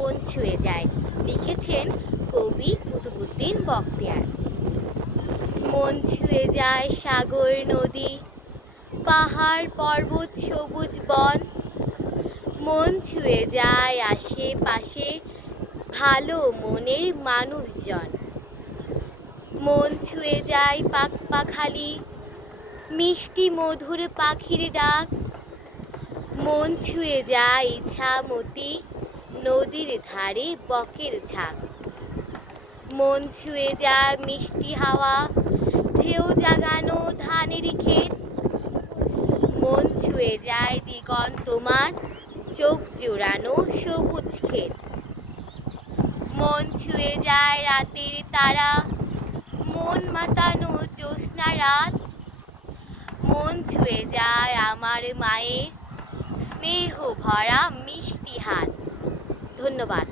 মন ছুঁয়ে যায়। লিখেছেন কবি কুতুবউদ্দিন বখতিয়ার। মন ছুঁয়ে যায় সাগর নদী, পাহাড় পর্বত সবুজ বন। মন ছুঁয়ে যায় আশেপাশে ভালো মনের মানুষজন। মন ছুঁয়ে যায় পাখপাখালি, মিষ্টি মধুর পাখির ডাক। মন ছুঁয়ে যায় ইছামতি, নদীর ধারে বকের ঝাঁক। মন ছুঁয়ে যায় মিষ্টি হাওয়া, ঢেউ জাগানো ধানের ক্ষেত। মন ছুঁয়ে যায় দিগন্তমান, চোখ জোড়ানো সবুজ ক্ষেত। মন ছুঁয়ে যায় রাতের তারা, মন মাতানো জ্যোৎস্না রাত। মন ছুঁয়ে যায় আমার মায়ের স্নেহ ভরা মিষ্টি হাত। ধন্যবাদ।